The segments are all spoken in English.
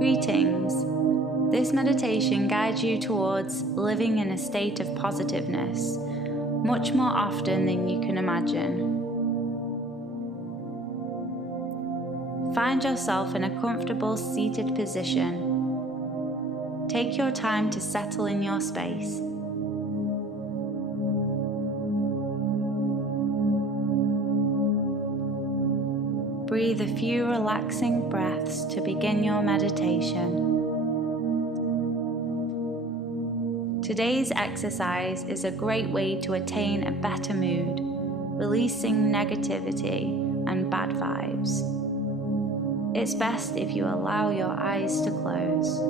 Greetings. This meditation guides you towards living in a state of positiveness, much more often than you can imagine. Find yourself in a comfortable seated position. Take your time to settle in your space. Breathe a few relaxing breaths to begin your meditation. Today's exercise is a great way to attain a better mood, releasing negativity and bad vibes. It's best if you allow your eyes to close.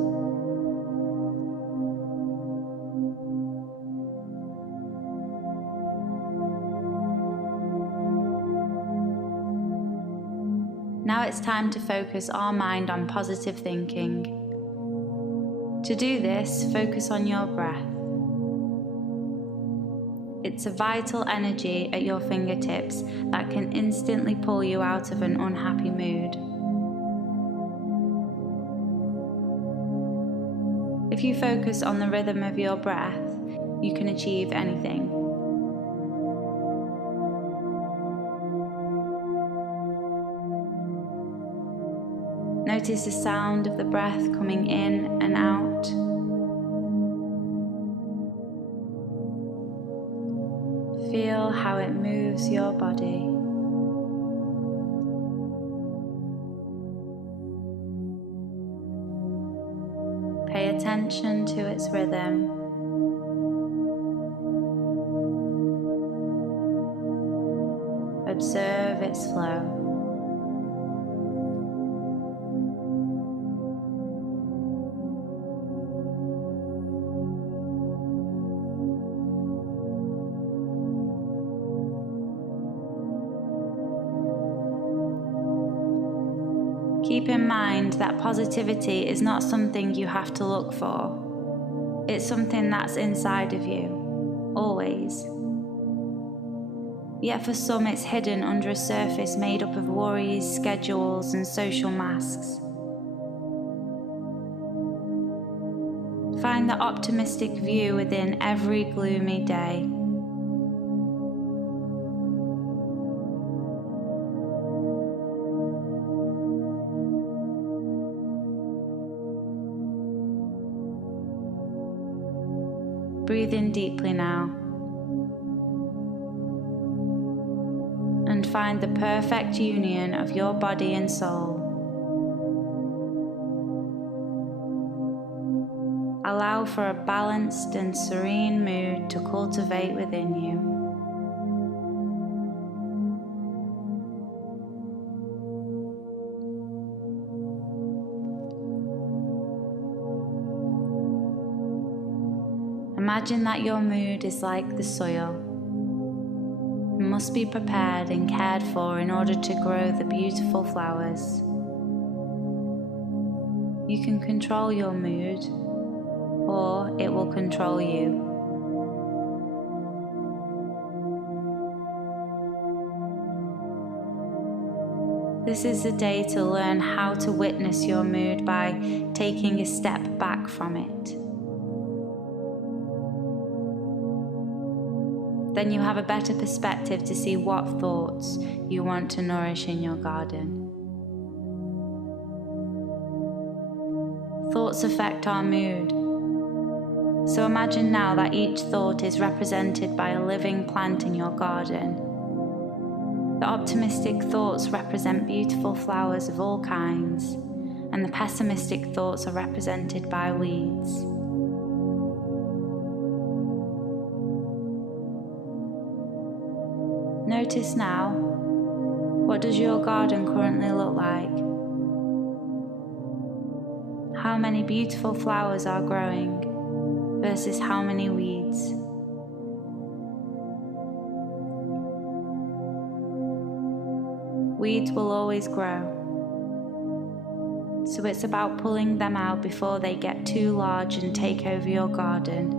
Now it's time to focus our mind on positive thinking. To do this, focus on your breath. It's a vital energy at your fingertips that can instantly pull you out of an unhappy mood. If you focus on the rhythm of your breath, you can achieve anything. Notice the sound of the breath coming in and out. Feel how it moves your body. Pay attention to its rhythm. Observe its flow. Keep in mind that positivity is not something you have to look for. It's something that's inside of you, always. Yet for some it's hidden under a surface made up of worries, schedules, and social masks. Find the optimistic view within every gloomy day. Breathe in deeply now and find the perfect union of your body and soul. Allow for a balanced and serene mood to cultivate within you. Imagine that your mood is like the soil. It must be prepared and cared for in order to grow the beautiful flowers. You can control your mood, or it will control you. This is the day to learn how to witness your mood by taking a step back from it. Then you have a better perspective to see what thoughts you want to nourish in your garden. Thoughts affect our mood. So imagine now that each thought is represented by a living plant in your garden. The optimistic thoughts represent beautiful flowers of all kinds, and the pessimistic thoughts are represented by weeds. Notice now, what does your garden currently look like? How many beautiful flowers are growing versus how many weeds? Weeds will always grow, so it's about pulling them out before they get too large and take over your garden.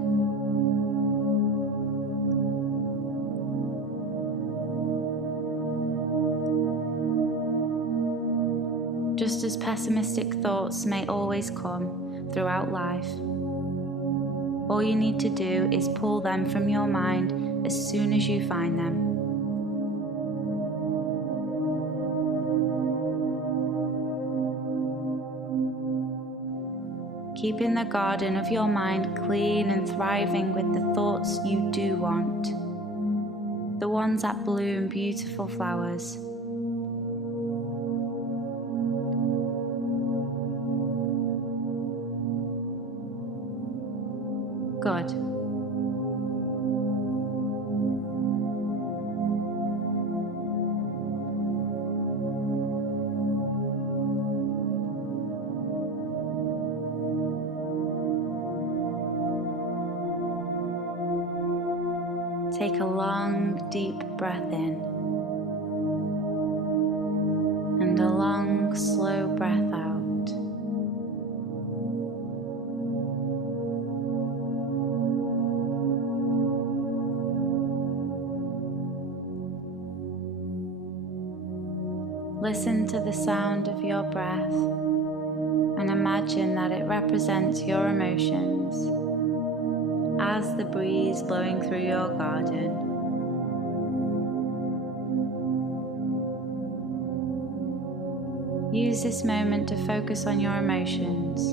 just as pessimistic thoughts may always come throughout life. All you need to do is pull them from your mind as soon as you find them. Keeping the garden of your mind clean and thriving with the thoughts you do want, the ones that bloom beautiful flowers. Good. Take a long, deep breath in and a long, slow breath out. Listen to the sound of your breath and imagine that it represents your emotions as the breeze blowing through your garden. Use this moment to focus on your emotions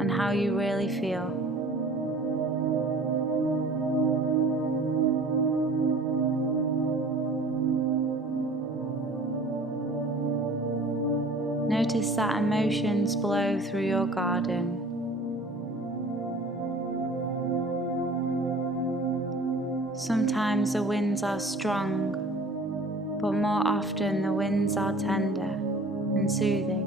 and how you really feel. Notice that emotions blow through your garden. Sometimes the winds are strong, but more often the winds are tender and soothing.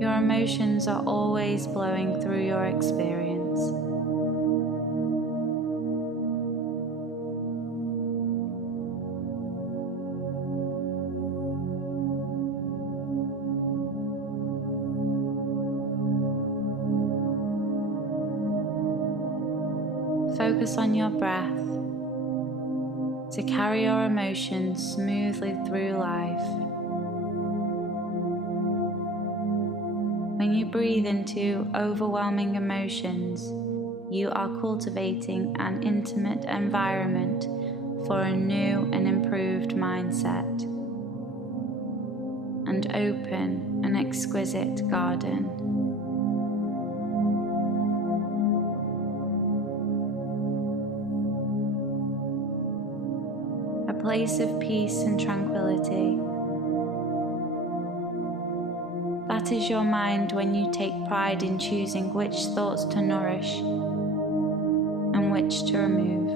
Your emotions are always blowing through your experience. Focus on your breath to carry your emotions smoothly through life. When you breathe into overwhelming emotions, you are cultivating an intimate environment for a new and improved mindset, and open and exquisite garden. A place of peace and tranquility. That is your mind when you take pride in choosing which thoughts to nourish and which to remove.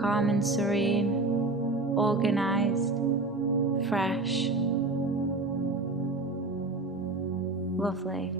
Calm and serene, organized, fresh, lovely.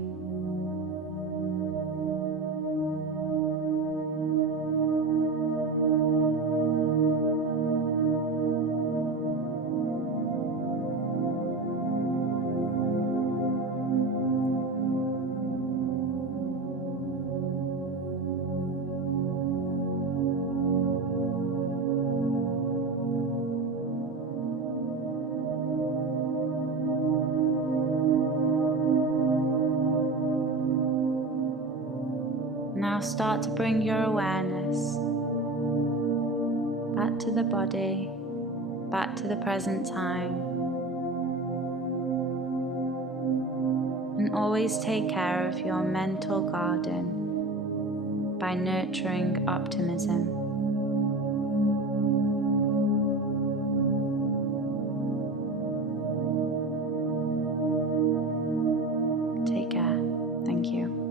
Now start to bring your awareness back to the body, back to the present time. And always take care of your mental garden by nurturing optimism. Take care. Thank you.